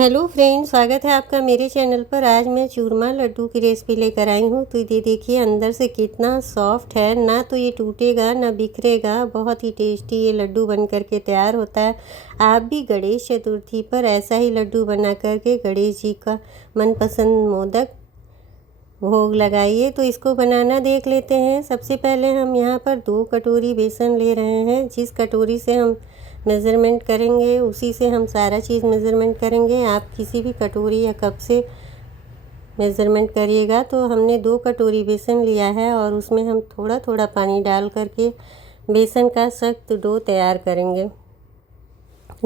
Hello friend, स्वागत है आपका मेरे चैनल पर। आज मैं चूरमा लड्डू की रेसिपी लेकर आई हूँ। तो ये देखिए अंदर से कितना सॉफ्ट है, ना तो ये टूटेगा ना बिखरेगा। बहुत ही टेस्टी ये लड्डू बन करके तैयार होता है। आप भी गणेश चतुर्थी पर ऐसा ही लड्डू बना करके गणेश जी का मनपसंद मोदक भोग लगाइए। तो इसको बनाना देख लेते हैं। सबसे पहले हम यहाँ पर 2 कटोरी बेसन ले रहे हैं। जिस कटोरी से हम मेज़रमेंट करेंगे उसी से हम सारा चीज़ मेज़रमेंट करेंगे। आप किसी भी कटोरी या कप से मेज़रमेंट करिएगा। तो हमने 2 कटोरी बेसन लिया है और उसमें हम थोड़ा थोड़ा पानी डाल करके बेसन का सख्त डो तैयार करेंगे।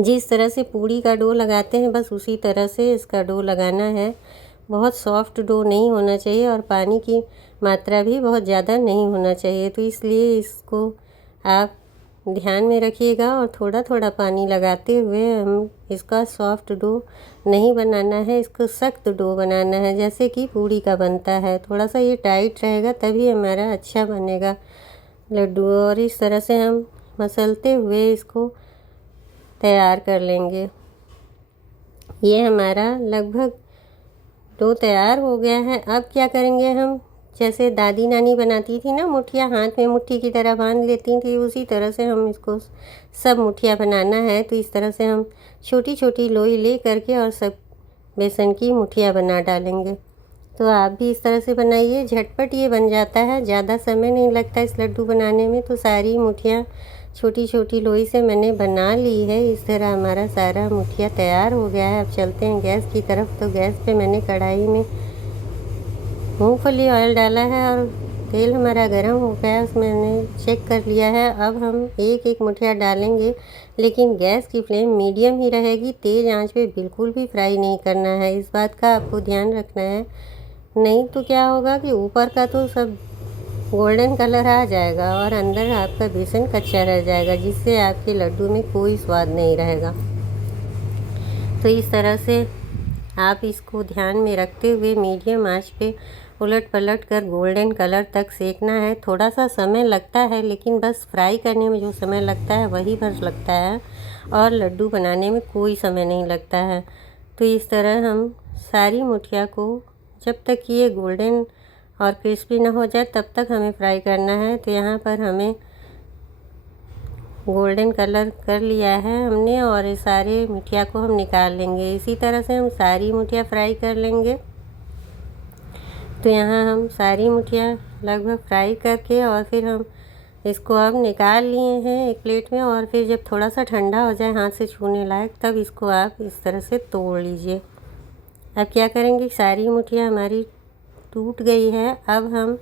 जिस तरह से पूड़ी का डो लगाते हैं बस उसी तरह से इसका डो लगाना है। बहुत सॉफ्ट डो नहीं होना चाहिए और पानी की मात्रा भी बहुत ज़्यादा नहीं होना चाहिए। तो इसलिए इसको आप ध्यान में रखिएगा और थोड़ा थोड़ा पानी लगाते हुए हम इसका सॉफ्ट डो नहीं बनाना है, इसको सख्त डो बनाना है जैसे कि पूड़ी का बनता है। थोड़ा सा ये टाइट रहेगा तभी हमारा अच्छा बनेगा लड्डू। और इस तरह से हम मसलते हुए इसको तैयार कर लेंगे। ये हमारा लगभग डो तैयार हो गया है। अब क्या करेंगे हम, जैसे दादी नानी बनाती थी ना, मुठिया हाथ में मुट्ठी की तरह बांध लेती थी, उसी तरह से हम इसको सब मुठिया बनाना है। तो इस तरह से हम छोटी छोटी लोई ले करके और सब बेसन की मुठिया बना डालेंगे। तो आप भी इस तरह से बनाइए, झटपट ये बन जाता है, ज़्यादा समय नहीं लगता इस लड्डू बनाने में। तो सारी मुठिया छोटी छोटी लोई से मैंने बना ली है। इस तरह हमारा सारा मुठिया तैयार हो गया है। अब चलते हैं गैस की तरफ। तो गैस पे मैंने कढ़ाई में मूंगफली ऑयल डाला है और तेल हमारा गर्म हो गया है, उसमें मैंने चेक कर लिया है। अब हम एक एक मुठिया डालेंगे, लेकिन गैस की फ्लेम मीडियम ही रहेगी। तेज़ आंच पे बिल्कुल भी फ्राई नहीं करना है, इस बात का आपको ध्यान रखना है। नहीं तो क्या होगा कि ऊपर का तो सब गोल्डन कलर आ जाएगा और अंदर आपका बेसन कच्चा रह जाएगा, जिससे आपके लड्डू में कोई स्वाद नहीं रहेगा। तो इस तरह से आप इसको ध्यान में रखते हुए मीडियम आंच पे उलट पलट कर गोल्डन कलर तक सेकना है। थोड़ा सा समय लगता है, लेकिन बस फ्राई करने में जो समय लगता है वही भर लगता है और लड्डू बनाने में कोई समय नहीं लगता है। तो इस तरह हम सारी मुठिया को जब तक ये गोल्डन और क्रिस्पी ना हो जाए तब तक हमें फ्राई करना है। तो यहाँ पर हमें गोल्डन कलर कर लिया है हमने और ये सारे मुठिया को हम निकाल लेंगे। इसी तरह से हम सारी मुठिया फ्राई कर लेंगे। तो यहाँ हम सारी मुठिया लगभग फ्राई करके और फिर हम इसको अब निकाल लिए हैं एक प्लेट में। और फिर जब थोड़ा सा ठंडा हो जाए हाथ से छूने लायक, तब इसको आप इस तरह से तोड़ लीजिए। अब क्या करेंगे, सारी मुठिया हमारी टूट गई है। अब हम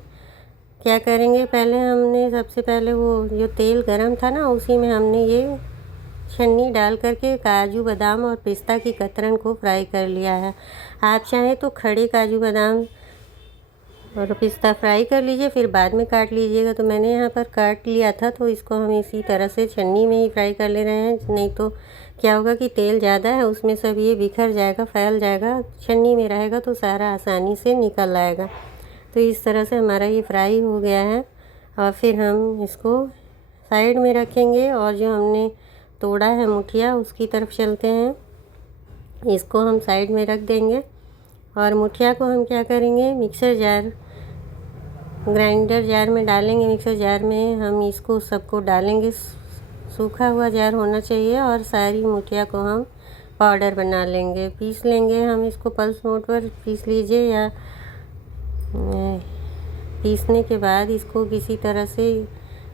क्या करेंगे, पहले हमने सबसे पहले वो जो तेल गरम था ना, उसी में हमने ये छन्नी डाल करके काजू बादाम और पिस्ता की कतरन को फ्राई कर लिया है। आप चाहें तो खड़े काजू बादाम और पिस्ता फ्राई कर लीजिए, फिर बाद में काट लीजिएगा। तो मैंने यहाँ पर काट लिया था, तो इसको हम इसी तरह से छन्नी में ही फ्राई कर ले रहे हैं। नहीं तो क्या होगा कि तेल ज़्यादा है, उसमें सब ये बिखर जाएगा, फैल जाएगा। छन्नी में रहेगा तो सारा आसानी से निकल आएगा। तो इस तरह से हमारा ये फ्राई हो गया है और फिर हम इसको साइड में रखेंगे और जो हमने तोड़ा है मुठिया उसकी तरफ चलते हैं। इसको हम साइड में रख देंगे और मुठिया को हम क्या करेंगे, मिक्सर जार ग्राइंडर जार में डालेंगे। मिक्सर जार में हम इसको सबको डालेंगे, सूखा हुआ जार होना चाहिए। और सारी मुठिया को हम पाउडर बना लेंगे, पीस लेंगे। हम इसको पल्स मोड पर पीस लीजिए या पीसने के बाद इसको किसी तरह से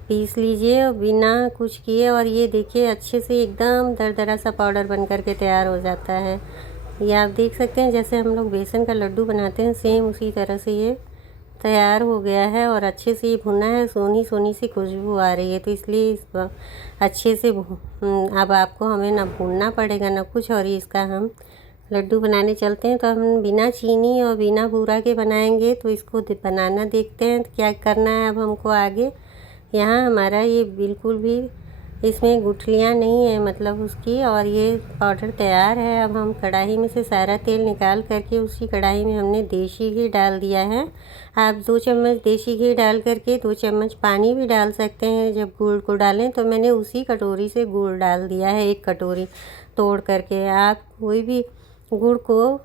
पीस लीजिए और बिना कुछ किए। और ये देखिए अच्छे से एकदम दरदरा सा पाउडर बन करके तैयार हो जाता है। ये आप देख सकते हैं जैसे हम लोग बेसन का लड्डू बनाते हैं, सेम उसी तरह से ये तैयार हो गया है और अच्छे से ये भुना है। सोनी सोनी सी खुशबू आ रही है। तो इसलिए इस अच्छे से अब आपको हमें ना भूनना पड़ेगा ना कुछ। और इसका हम लड्डू बनाने चलते हैं। तो हम बिना चीनी और बिना बूरा के बनाएंगे। तो इसको बनाना देखते हैं क्या करना है अब हमको आगे। यहाँ हमारा ये बिल्कुल भी इसमें गुठलियाँ नहीं है मतलब उसकी, और ये पाउडर तैयार है। अब हम कढ़ाई में से सारा तेल निकाल करके उसी कढ़ाई में हमने देसी घी डाल दिया है। आप 2 चम्मच देसी घी डाल करके 2 चम्मच पानी भी डाल सकते हैं जब गुड़ को डालें। तो मैंने उसी कटोरी से गुड़ डाल दिया है, 1 कटोरी तोड़ करके। आप कोई भी गुड़ को,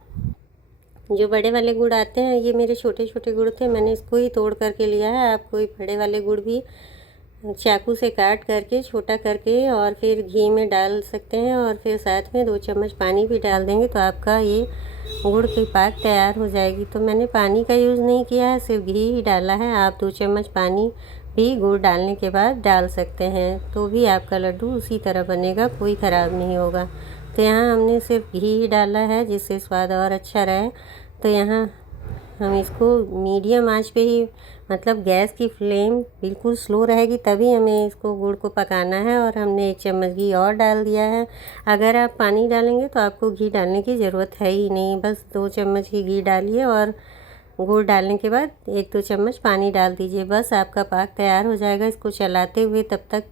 जो बड़े वाले गुड़ आते हैं, ये मेरे छोटे छोटे गुड़ थे, मैंने इसको ही तोड़ करके लिया है। आप कोई बड़े वाले गुड़ भी चाकू से काट करके छोटा करके और फिर घी में डाल सकते हैं, और फिर साथ में 2 चम्मच पानी भी डाल देंगे तो आपका ये गुड़ की पाक तैयार हो जाएगी। तो मैंने पानी का यूज़ नहीं किया है, सिर्फ घी ही डाला है। आप 2 चम्मच पानी भी गुड़ डालने के बाद डाल सकते हैं, तो भी आपका लड्डू उसी तरह बनेगा, कोई ख़राब नहीं होगा। तो यहाँ हमने सिर्फ घी ही डाला है जिससे स्वाद और अच्छा रहे। तो यहाँ हम इसको मीडियम आंच पे ही, मतलब गैस की फ्लेम बिल्कुल स्लो रहेगी तभी हमें इसको गुड़ को पकाना है। और हमने 1 चम्मच घी और डाल दिया है। अगर आप पानी डालेंगे तो आपको घी डालने की ज़रूरत है ही नहीं, बस 2 चम्मच ही घी डालिए और गुड़ डालने के बाद 1-2 चम्मच पानी डाल दीजिए, बस आपका पाक तैयार हो जाएगा। इसको चलाते हुए तब तक,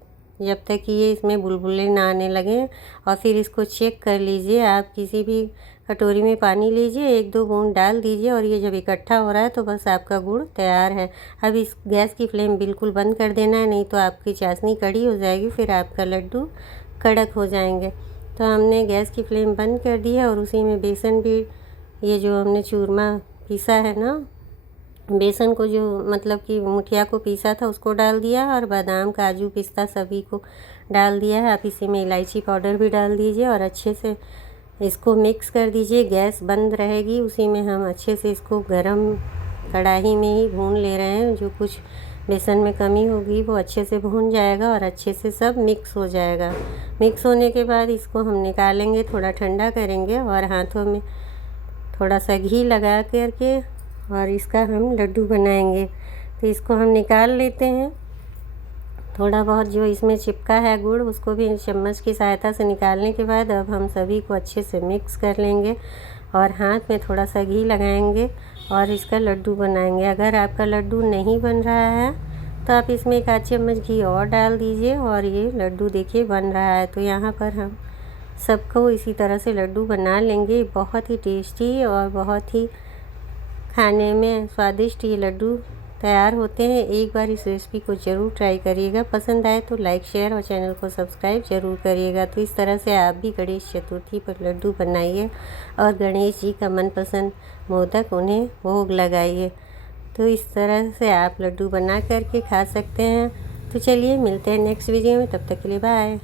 जब तक कि ये इसमें बुलबुले ना आने लगे, और फिर इसको चेक कर लीजिए। आप किसी भी कटोरी में पानी लीजिए, 1-2 बूंद डाल दीजिए, और ये जब इकट्ठा हो रहा है तो बस आपका गुड़ तैयार है। अब इस गैस की फ्लेम बिल्कुल बंद कर देना है, नहीं तो आपकी चाशनी कड़ी हो जाएगी, फिर आपका लड्डू कड़क हो जाएंगे। तो हमने गैस की फ्लेम बंद कर दी है, और उसी में बेसन भी, ये जो हमने चूरमा पीसा है ना, बेसन को जो मतलब कि मुठिया को पीसा था उसको डाल दिया, और बादाम काजू पिस्ता सभी को डाल दिया है। आप इसी में इलायची पाउडर भी डाल दीजिए और अच्छे से इसको मिक्स कर दीजिए। गैस बंद रहेगी, उसी में हम अच्छे से इसको गरम कढ़ाई में ही भून ले रहे हैं। जो कुछ बेसन में कमी होगी वो अच्छे से भून जाएगा और अच्छे से सब मिक्स हो जाएगा। मिक्स होने के बाद इसको हम निकालेंगे, थोड़ा ठंडा करेंगे, और हाथों में थोड़ा सा घी लगा करके और इसका हम लड्डू बनाएंगे। तो इसको हम निकाल लेते हैं। थोड़ा बहुत जो इसमें चिपका है गुड़, उसको भी चम्मच की सहायता से निकालने के बाद अब हम सभी को अच्छे से मिक्स कर लेंगे, और हाथ में थोड़ा सा घी लगाएंगे और इसका लड्डू बनाएंगे। अगर आपका लड्डू नहीं बन रहा है तो आप इसमें 1 चम्मच घी और डाल दीजिए, और ये लड्डू देखिए बन रहा है। तो यहाँ पर हम सबको इसी तरह से लड्डू बना लेंगे। बहुत ही टेस्टी और बहुत ही खाने में स्वादिष्ट ये लड्डू तैयार होते हैं। एक बार इस रेसिपी को ज़रूर ट्राई करिएगा। पसंद आए तो लाइक शेयर और चैनल को सब्सक्राइब ज़रूर करिएगा। तो इस तरह से आप भी गणेश चतुर्थी पर लड्डू बनाइए और गणेश जी का मनपसंद मोदक उन्हें भोग लगाइए। तो इस तरह से आप लड्डू बना करके खा सकते हैं। तो चलिए मिलते हैं नेक्स्ट वीडियो में, तब तक के लिए बाय।